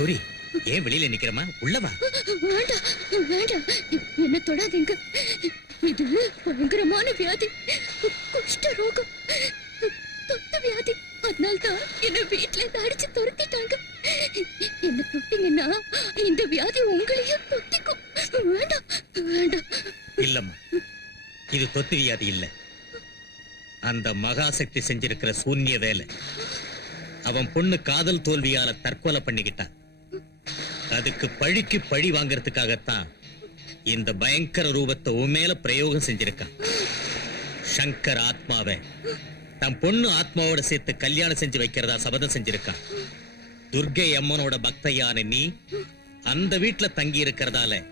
கௌரி, ஏன் வெளியில நிக்கிறமா? உள்ளவா. வேண்டாம் வேண்டாம், என்ன தொடாதீங்க. இது பயங்கரமான வியாதி, குஷ்ட ரோகம், தொத்த வியாதி. அதனால்தான் என்ன வீட்டுல இருந்து அடிச்சு துரத்திட்டாங்க. என்ன தொட்டீங்கன்னா இந்த வியாதி உங்களையும் தொத்திக்கும். வேண்டாம் வேண்டாம். இல்லம்மா, இது தொத்து வியாதி இல்ல. அந்த மகாசக்தி செஞ்சிருக்கிற சூன்ய வேலை. அவன் பொண்ணு காதல் தோல்வியால தற்கொலை பண்ணிக்கிட்டான். அதுக்கு பழிக்கு பழி வாங்கறதுக்காகத்தான் இந்த பயங்கர ரூபத்தை உண்மையில பிரயோகம் செஞ்சிருக்கான். சங்கர் ஆத்மாவை தன் பொண்ணு ஆத்மாவோட சேர்த்து கல்யாணம் செஞ்சு வைக்கிறதா சபதம் செஞ்சிருக்கான். துர்கை அம்மனோட பக்தையான நீ அந்த வீட்டுல தங்கி இருக்கிறதால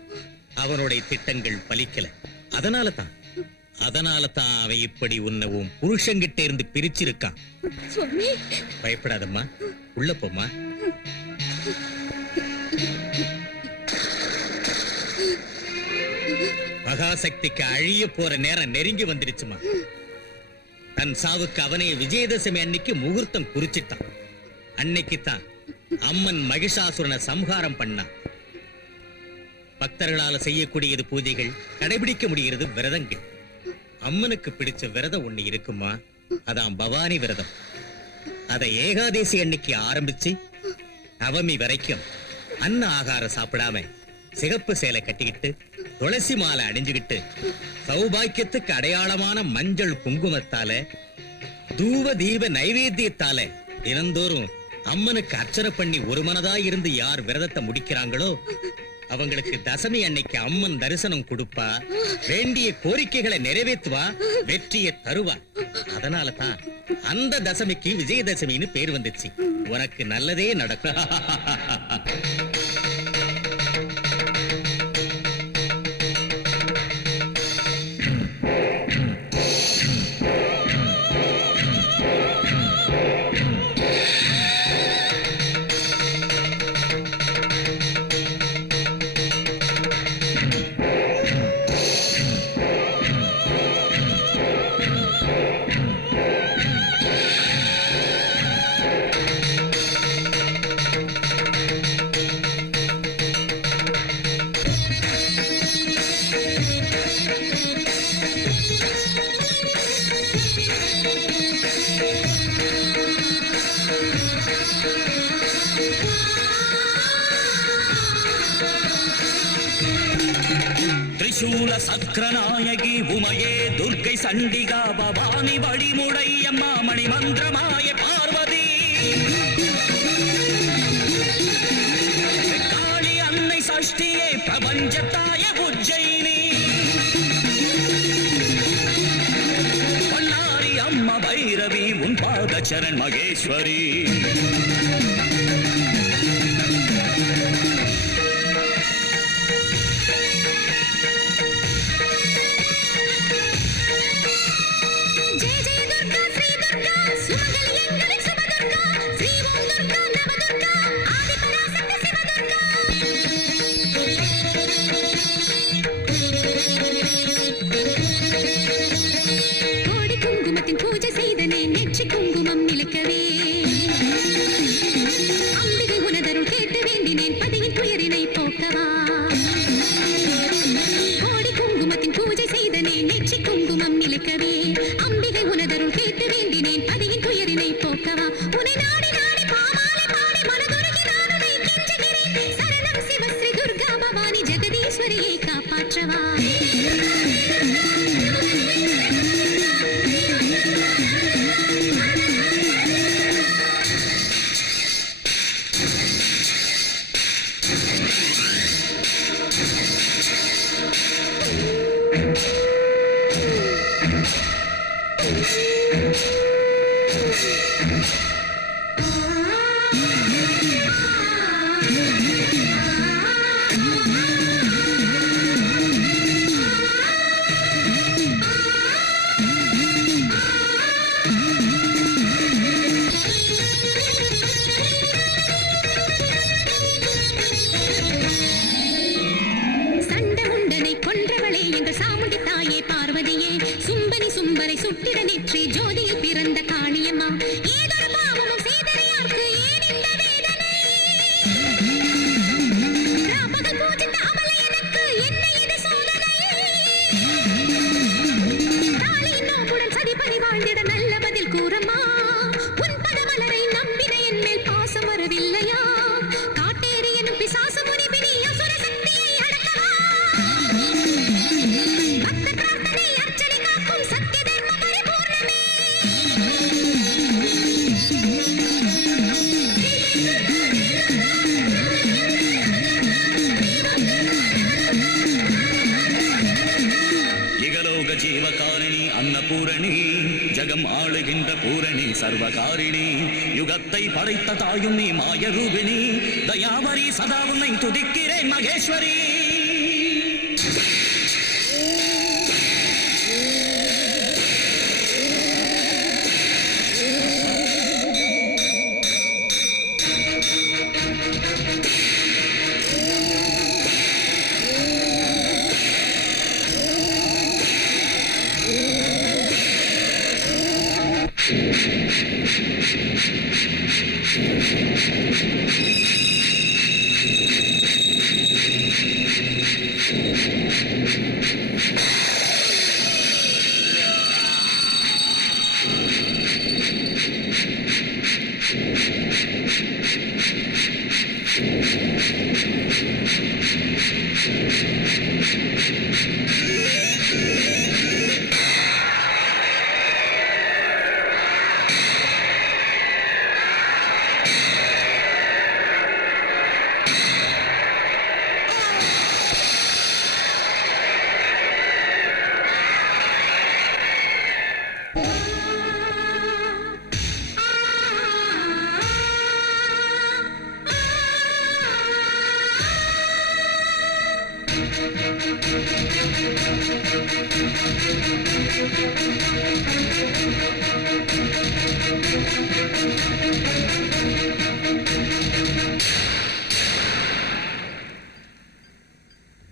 அவனுடைய திட்டங்கள் பலிக்கல. அதனால தான் அவன் இப்படி உன்னவும் புருஷங்கிட்ட இருந்து பிரிச்சிருக்கான். பயப்படாதம்மா, உள்ள போமா. மகாசக்திக்கு அழிய போற நேரம் நெருங்கி வந்துருச்சுமா. தன் சாவுக்கு அவனே விஜயதசமி அன்னைக்கு முகூர்த்தம் குறிச்சிட்டான். அன்னைக்குத்தான் அம்மன் மகிஷாசுரனை சம்ஹாரம் பண்ணான். பக்தர்களால செய்யக்கூடியது பூஜைகள், கடைபிடிக்க முடிகிறது விரதங்கள். அம்மனுக்கு பிடிச்ச விரதம் ஒண்ணு இருக்குமா, அதான் பவானி விரதம். அதை ஏகாதேசி அன்னைக்கு ஆரம்பிச்சு நவமி வரைக்கும் அன்ன ஆகாரம் சாப்பிடாம சிகப்பு சேலை கட்டிக்கிட்டு துளசி மாலை அணிஞ்சுக்கிட்டு சௌபாக்கியத்துக்கு அடையாளமான மஞ்சள் குங்குமத்தால தூவ தீப நைவேத்தியத்தால தினந்தோறும் அம்மனுக்கு அர்ச்சனை பண்ணி ஒரு மனதாய் இருந்து யார் விரதத்தை முடிக்கிறாங்களோ அவங்களுக்கு தசமி அன்னைக்கு அம்மன் தரிசனம் கொடுப்பா, வேண்டிய கோரிக்கைகளை நிறைவேற்றுவா, வெற்றியை தருவா. அதனாலதான் அந்த தசமிக்கு விஜயதசமின்னு பேர் வந்துச்சு. உனக்கு நல்லதே நடக்கும். திரிசூல சக்கரநாயகி உமையே துர்க்கை சண்டிகா பவானி வழிமுடையம்மா மணி மந்திரமாய பார்வதி காளி அன்னை சஷ்டியே பிரபஞ்சத்தாய உஜ்ஜயினி பன்னாரி அம்மா பைரவி உன் பாதச்சரண் மகேஸ்வரி. பூரணி ஜகம் ஆளுகின்ற பூரணி சர்வகாரிணி யுகத்தை படைத்த தாயும் நீ மாயரூபிணி தயாவரி சதா உன்னை துதிக்கிறேன் மகேஸ்வரி.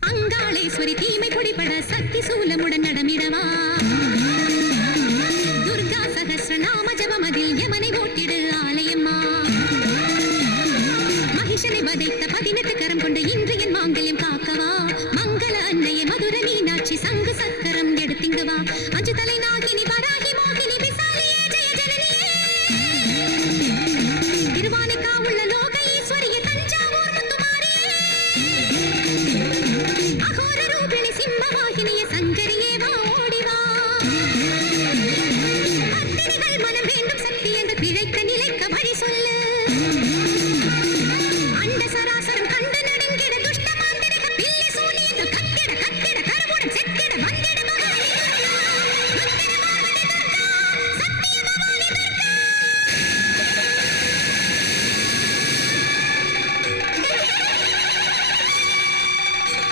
அங்காளேஸ்வரி தீமை பொடிபட சக்தி சூலமுடன் நடமிடவா துர்கா சகஸ்ர நாம ஜபமதில் யமனை ஓட்டிடு